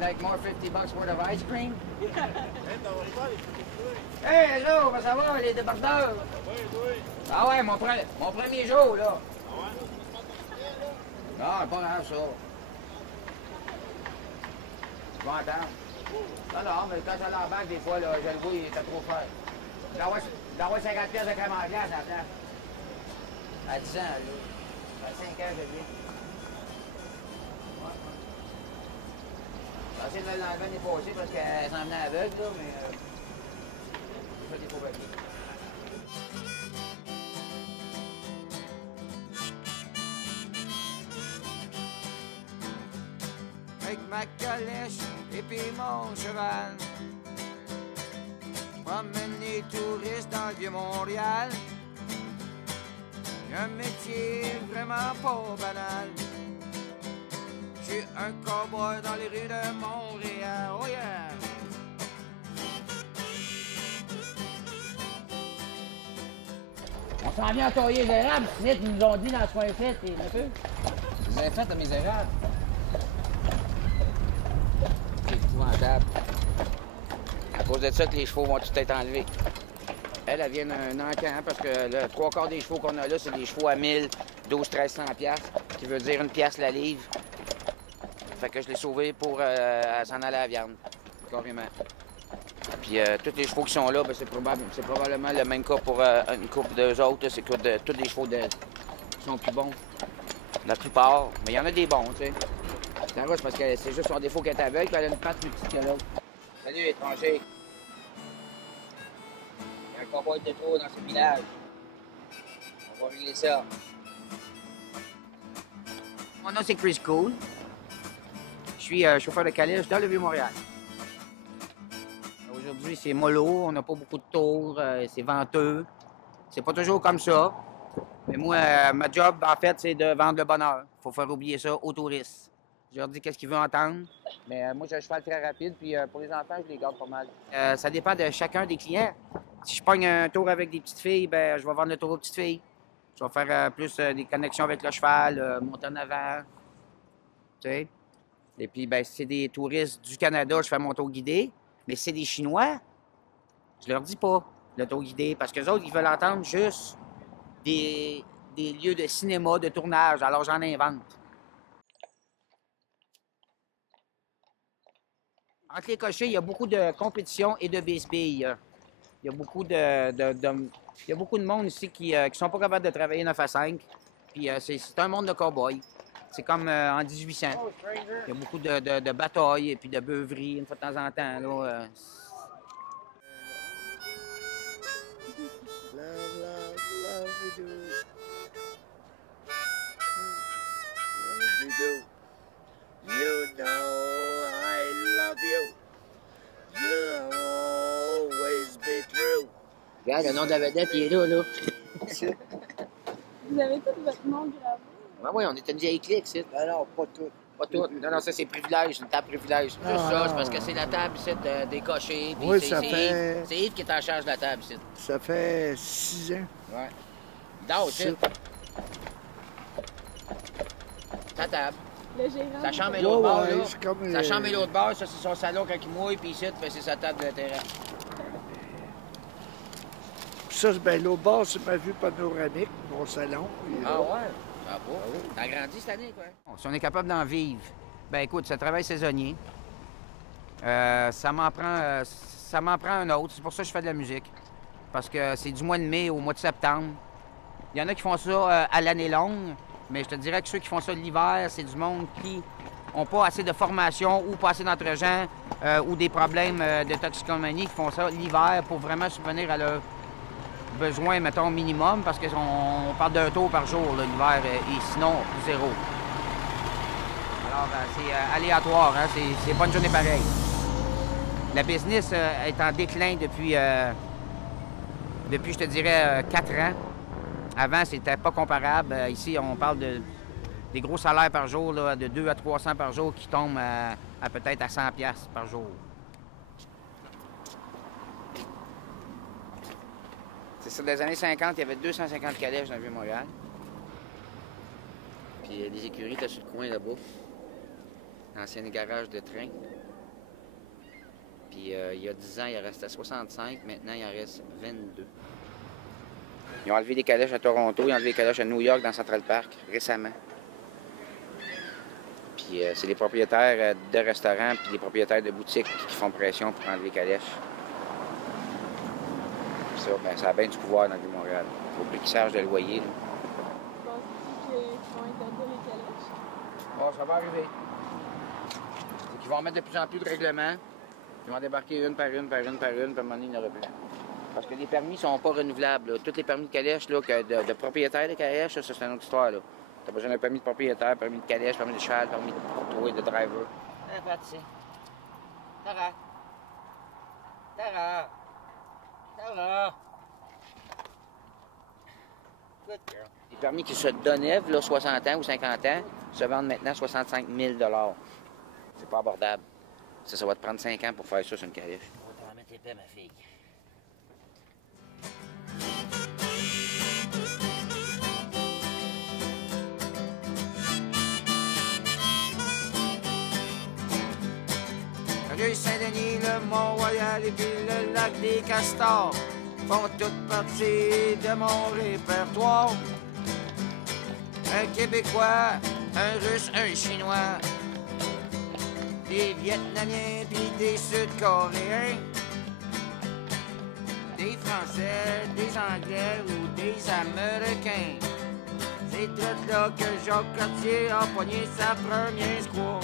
like more $50 worth of ice cream? Hey, hello, ça va, les débardeurs? Ah ouais, mon premier jour, là. Ah, pas grave, ça. Je vais attendre. Non, mais quand j'allais en banque, des fois, là, je le vois, il était trop cher. Je l'envoie 50 pièces de crème en glace à la place. À 10 ans, là. À 5 ans, je viens. J'ai essayé de l'enlever l'année passée parce qu'elle s'en venait aveugle, là, mais... j'ai fait des faux papiers. Avec ma calèche et puis mon cheval, promène les touristes dans le Vieux-Montréal. Un métier vraiment pas banal. Je suis un cowboy dans les rues de Montréal. Oh yeah! On s'en vient à tailler les érables, Smith nous ont dit dans ce coin fait, les neveux. Vous avez fait à mes érables. C'est épouvantable. À cause de ça que les chevaux vont tout être enlevés. Elle vient d'un encan parce que le 3/4 des chevaux qu'on a là, c'est des chevaux à 1000, 1200-1300 piastres, qui veut dire 1 piastre la livre. Fait que je l'ai sauvé pour s'en aller à la viande, carrément. Puis tous les chevaux qui sont là, ben, c'est probablement le même cas pour une couple d'eux autres. C'est que tous les chevaux qui sont plus bons. La plupart. Mais il y en a des bons, tu sais. C'est parce que c'est juste son défaut qu'elle est aveugle, puis elle a une patte plus petite que l'autre. Salut, étranger. Il y a un cowboy de trop dans ce village. On va régler ça. Mon nom, c'est Chris Cool. Je suis chauffeur de calèche dans le Vieux-Montréal. Aujourd'hui, c'est mollo, on n'a pas beaucoup de tours, c'est venteux. C'est pas toujours comme ça. Mais moi, ma job, en fait, c'est de vendre le bonheur. Faut faire oublier ça aux touristes. Je leur dis qu'est-ce qu'ils veulent entendre. Mais moi, j'ai un cheval très rapide, puis pour les enfants, je les garde pas mal. Ça dépend de chacun des clients. Si je pogne un tour avec des petites filles, ben je vais vendre le tour aux petites filles. Je vais faire plus des connexions avec le cheval, monter en avant. Tu sais? Et puis, ben, si c'est des touristes du Canada, je fais mon tour guidé. Mais si c'est des Chinois, je leur dis pas le tour guidé, parce qu'eux autres, ils veulent entendre juste des lieux de cinéma, de tournage, alors j'en invente. Entre les cochers, il y a beaucoup de compétition et de bisbilles. Il y a beaucoup il y a beaucoup de monde ici qui sont pas capables de travailler 9 à 5. Puis c'est un monde de cow-boys. C'est comme en 1800. Il y a beaucoup de batailles et puis de beuveries une fois de temps en temps. Là, Love, love me do. Love me do. You know I love you. You'll always be true. Regarde, le nom de la vedette, il est là, là. Vous avez tout votre nom gravé? Ben oui, on est une vieille clique, c'est. Ben non, pas tout. Pas tout. Non, non, ça, c'est privilège, c'est une table privilège. Juste ça, c'est parce que c'est la table ici des cochers. Puis Oui, c'est ça fait... C'est Yves qui est en charge de la table ici. Ça fait 6 ans. Ouais. Donc, c'est ta table. Le gérant. Sa chambre est Ouais, l'autre bord, ouais, là. c'est comme, Sa chambre est l'autre bord, ça, c'est son salon quand il mouille, puis ici, ben, c'est sa table de terrain. Ça, ben, l'autre bord, c'est ma vue panoramique, mon salon. Et Ah là, ouais? Ah bon? T'as grandi cette année, quoi? Si on est capable d'en vivre, ben écoute, c'est un travail saisonnier. Ça m'en prend un autre. C'est pour ça que je fais de la musique. Parce que c'est du mois de mai au mois de septembre. Il y en a qui font ça à l'année longue, mais je te dirais que ceux qui font ça l'hiver, c'est du monde qui n'ont pas assez de formation ou pas assez d'entre-gens ou des problèmes de toxicomanie qui font ça l'hiver pour vraiment subvenir à leurs besoins, mettons, minimum, parce qu'on parle d'un tour par jour l'hiver et sinon zéro. Alors, c'est aléatoire, hein? C'est pas une journée pareille. La business est en déclin depuis, je te dirais, 4 ans. Avant, c'était pas comparable. Ici, on parle des gros salaires par jour, là, de 200 à 300 par jour, qui tombent à peut-être à 100 piastres par jour. C'est ça, dans les années 50, il y avait 250 calèches dans le Vieux-Montréal. Puis les écuries étaient sur le coin là-bas. L'ancien garage de train. Puis il y a 10 ans, il en restait 65. Maintenant, il en reste 22. Ils ont enlevé des calèches à Toronto, ils ont enlevé des calèches à New York, dans Central Park, récemment. Puis c'est les propriétaires de restaurants puis les propriétaires de boutiques qui font pression pour enlever les calèches. Puis ça, ben, ça a bien du pouvoir dans le Vieux-Montréal. Il faut plus qu'ils chargent de loyer. Penses-tu qu'ils vont interdire les calèches? Bon, ça va arriver. Ils vont mettre de plus en plus de règlements. Ils vont débarquer une par une, puis à un moment donné, il n'y en aura plus. Parce que les permis ne sont pas renouvelables. Là. Tous les permis de calèche, là, de propriétaires de calèche, ça, c'est une autre histoire. Tu as besoin d'un permis de propriétaire, permis de calèche, permis de cheval, permis de trouver de driver. Quoi, tu sais? Tara! Tara! Tara! Good girl. Les permis qui se donnaient, là, 60 ans ou 50 ans, se vendent maintenant 65 000 $. C'est pas abordable. Ça va te prendre 5 ans pour faire ça sur une calèche. On va t'en mettre épais, ma fille. Rue Saint-Denis, le Mont-Royal et puis le lac des Castors font toutes partie de mon répertoire. Un Québécois, un Russe, un Chinois, des Vietnamiens puis des Sud-Coréens, des Français, des Anglais ou des Américains. C'est tout là que Jacques Cartier a pogné sa première squaw.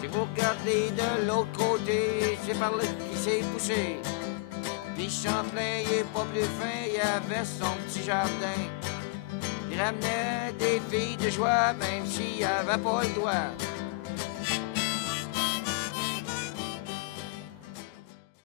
Si vous regardez de l'autre côté, c'est par là qu'il s'est poussé. Puis Champlain, il est pas plus fin, il avait son petit jardin. Il ramenait des filles de joie, même s'il avait pas le doigt.